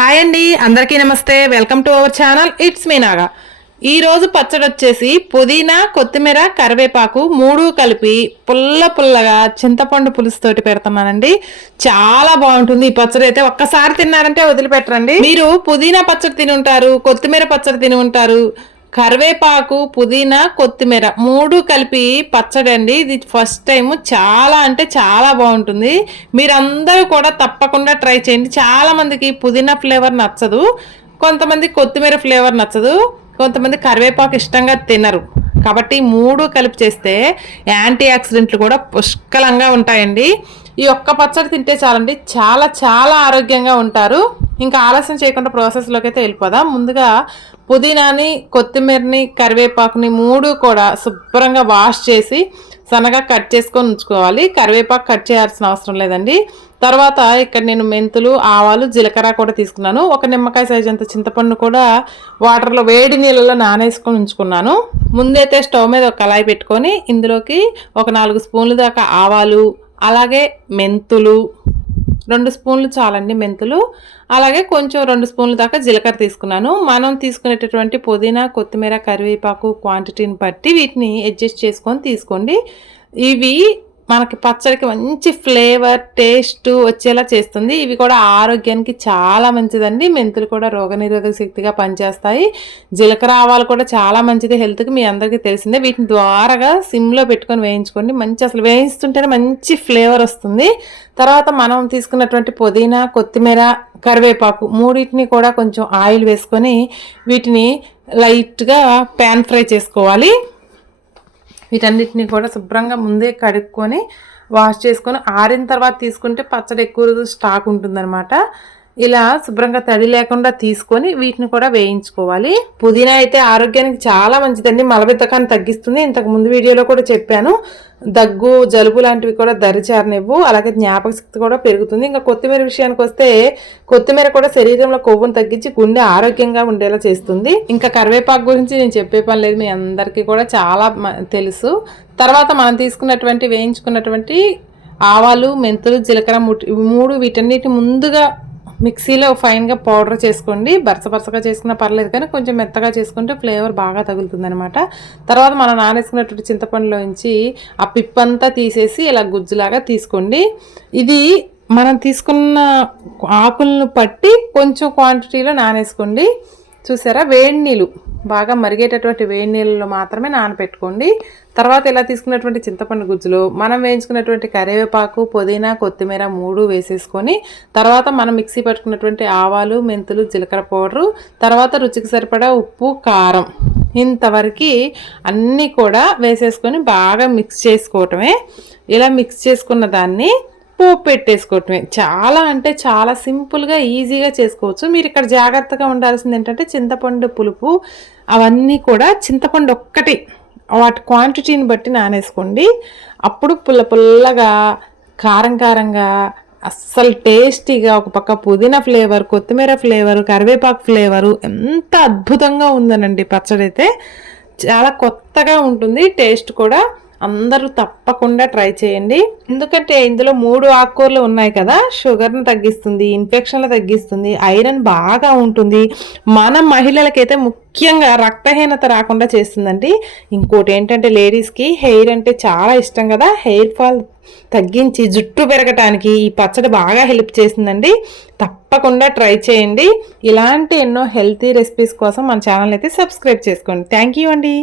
Hi అండి అందరికీ నమస్తే. Welcome to our channel. It's me Naga. ఈరోజు పచ్చడి వచ్చేసి పుదీనా కొత్తిమీర కరివేపాకు మూడు కలిపి పుల్ల పుల్లగా చింతపండు పులుసుతోటి పెడుతున్నానండి చాలా బాగుంటుంది ఈ పచ్చడి అయితే. ఒక్కసారి తిన్నారంటే వదిలిపెట్టరండి. మీరు పుదీనా పచ్చడి తిని ఉంటారు కొత్తిమీర పచ్చడి తిని ఉంటారు. కరివేపాకు పుదీనా కొత్తిమీర మూడు కలిపి పచ్చడి అండి ఇది ఫస్ట్ టైం చాలా అంటే చాలా బాగుంటుంది. మీరందరూ కూడా తప్పకుండా ట్రై చేయండి. చాలామందికి పుదీనా ఫ్లేవర్ నచ్చదు. కొంతమంది కొత్తిమీర ఫ్లేవర్ నచ్చదు. కొంతమంది కరివేపాకు ఇష్టంగా తినరు. కాబట్టి మూడు కలిపి చేస్తే యాంటీ ఆక్సిడెంట్లు కూడా పుష్కలంగా ఉంటాయండి. ఈ ఒక్క పచ్చడి తింటే చాలండి. చాలా చాలా ఆరోగ్యంగా ఉంటారు. ఇంకా ఆలస్యం చేయకుండా ప్రాసెస్లోకి అయితే వెళ్ళిపోదాం. ముందుగా పుదీనాని కొత్తిమీరని కరివేపాకుని మూడు కూడా శుభ్రంగా వాష్ చేసి సన్నగా కట్ చేసుకొని ఉంచుకోవాలి. కరివేపాకు కట్ చేయాల్సిన అవసరం లేదండి. తర్వాత ఇక్కడ నేను మెంతులు ఆవాలు జీలకర్ర కూడా తీసుకున్నాను. ఒక నిమ్మకాయ సైజ్ అంత చింతపండు కూడా వాటర్లో వేడి నీళ్ళలో నానేసుకొని ఉంచుకున్నాను. ముందైతే స్టవ్ మీద ఒక కళాయి పెట్టుకొని ఇందులోకి ఒక నాలుగు స్పూన్లు దాకా ఆవాలు అలాగే మెంతులు రెండు స్పూన్లు చాలండి మెంతులు. అలాగే కొంచెం రెండు స్పూన్లు దాకా జీలకర్ర తీసుకున్నాను. మనం తీసుకునేటటువంటి పుదీనా కొత్తిమీర కరివేపాకు క్వాంటిటీని బట్టి వీటిని అడ్జస్ట్ చేసుకొని తీసుకోండి. ఇవి మనకి పచ్చడికి మంచి ఫ్లేవర్ టేస్ట్ వచ్చేలా చేస్తుంది. ఇవి కూడా ఆరోగ్యానికి చాలా మంచిదండి. మెంతులు కూడా రోగనిరోధక శక్తిగా పనిచేస్తాయి. జీలకర్ర ఆవాలు కూడా చాలా మంచిది హెల్త్కి మీ అందరికీ తెలిసిందే. వీటిని ద్వారాగా సిమ్లో పెట్టుకొని వేయించుకోండి. మంచి అసలు వేయిస్తుంటేనే మంచి ఫ్లేవర్ వస్తుంది. తర్వాత మనం తీసుకున్నటువంటి పుదీనా కొత్తిమీర కరివేపాకు మూడింటిని కూడా కొంచెం ఆయిల్ వేసుకొని వీటిని లైట్గా ప్యాన్ ఫ్రై చేసుకోవాలి. వీటన్నిటిని కూడా శుభ్రంగా ముందే కడుక్కొని వాష్ చేసుకొని ఆరిన తర్వాత తీసుకుంటే పచ్చడి ఎక్కువ రోజు స్టాక్ ఉంటుందన్నమాట. ఇలా శుభ్రంగా తడి లేకుండా తీసుకొని వీటిని కూడా వేయించుకోవాలి. పుదీనా అయితే ఆరోగ్యానికి చాలా మంచిదండి. మలబద్ధకాన్ని తగ్గిస్తుంది. ఇంతకు ముందు వీడియోలో కూడా చెప్పాను. దగ్గు జలుబు లాంటివి కూడా దరిచారనివ్వు. అలాగే జ్ఞాపక శక్తి కూడా పెరుగుతుంది. ఇంకా కొత్తిమీర విషయానికి వస్తే కొత్తిమీర కూడా శరీరంలో కొవ్వును తగ్గించి గుండె ఆరోగ్యంగా ఉండేలా చేస్తుంది. ఇంకా కరివేపాకు గురించి నేను చెప్పే పని లేదు. మీ అందరికీ కూడా చాలా తెలుసు. తర్వాత మనం తీసుకున్నటువంటి వేయించుకున్నటువంటి ఆవాలు మెంతులు జీలకర్ర మూడు వీటన్నిటి ముందుగా మిక్సీలో ఫైన్గా పౌడర్ చేసుకోండి. బరస బరసగా చేసుకున్నా పర్లేదు కానీ కొంచెం మెత్తగా చేసుకుంటే ఫ్లేవర్ బాగా తగులుతుంది అనమాట తర్వాత మనం నానేసుకున్నటువంటి చింతపండులోంచి ఆ పిప్పంతా తీసేసి ఇలా గుజ్జులాగా తీసుకోండి. ఇది మనం తీసుకున్న ఆకులను పట్టి కొంచెం క్వాంటిటీలో నానేసుకోండి. చూసారా? వేడి నీళ్ళు. బాగా మరిగేటటువంటి వేడి నీళ్ళలో మాత్రమే నానపెట్టుకోండి. తర్వాత ఇలా తీసుకున్నటువంటి చింతపండు గుజ్జులు మనం వేయించుకున్నటువంటి కరివేపాకు పుదీనా కొత్తిమీర మూడు వేసేసుకొని తర్వాత మనం మిక్సీ పట్టుకున్నటువంటి ఆవాలు మెంతులు జీలకర్ర పౌడరు తర్వాత రుచికి సరిపడా ఉప్పు కారం ఇంతవరకు అన్నీ కూడా వేసేసుకొని బాగా మిక్స్ చేసుకోవటమే. ఇలా మిక్స్ చేసుకున్న దాన్ని పోపు పెట్టేసుకోవటమే. చాలా అంటే చాలా సింపుల్గా ఈజీగా చేసుకోవచ్చు. మీరు ఇక్కడ జాగ్రత్తగా ఉండాల్సింది ఏంటంటే చింతపండు పులుపు అవన్నీ కూడా చింతపండు ఒక్కటి. వాటి క్వాంటిటీని బట్టి నానేసుకోండి. అప్పుడు పుల్ల పుల్లగా కారం కారంగా అస్సలు టేస్టీగా ఒక పక్క పుదీనా ఫ్లేవర్ కొత్తిమీర ఫ్లేవర్ కరివేపాకు ఫ్లేవరు ఎంత అద్భుతంగా ఉందనండి పచ్చడి అయితే చాలా కొత్తగా ఉంటుంది టేస్ట్ కూడా. అందరూ తప్పకుండా ట్రై చేయండి. ఎందుకంటే ఇందులో మూడు ఆకుకూరలు ఉన్నాయి కదా షుగర్ని తగ్గిస్తుంది ఇన్ఫెక్షన్లు తగ్గిస్తుంది ఐరన్ బాగా ఉంటుంది. మన మహిళలకైతే ముఖ్యంగా రక్తహీనత రాకుండా చేస్తుందండి. ఇంకోటి ఏంటంటే లేడీస్కి హెయిర్ అంటే చాలా ఇష్టం కదా హెయిర్ ఫాల్ తగ్గించి జుట్టు పెరగటానికి ఈ పచ్చడి బాగా హెల్ప్ చేసిందండి తప్పకుండా ట్రై చేయండి. ఇలాంటి ఎన్నో హెల్తీ రెసిపీస్ కోసం మన ఛానల్ అయితే సబ్స్క్రైబ్ చేసుకోండి. థ్యాంక్ యూ అండి.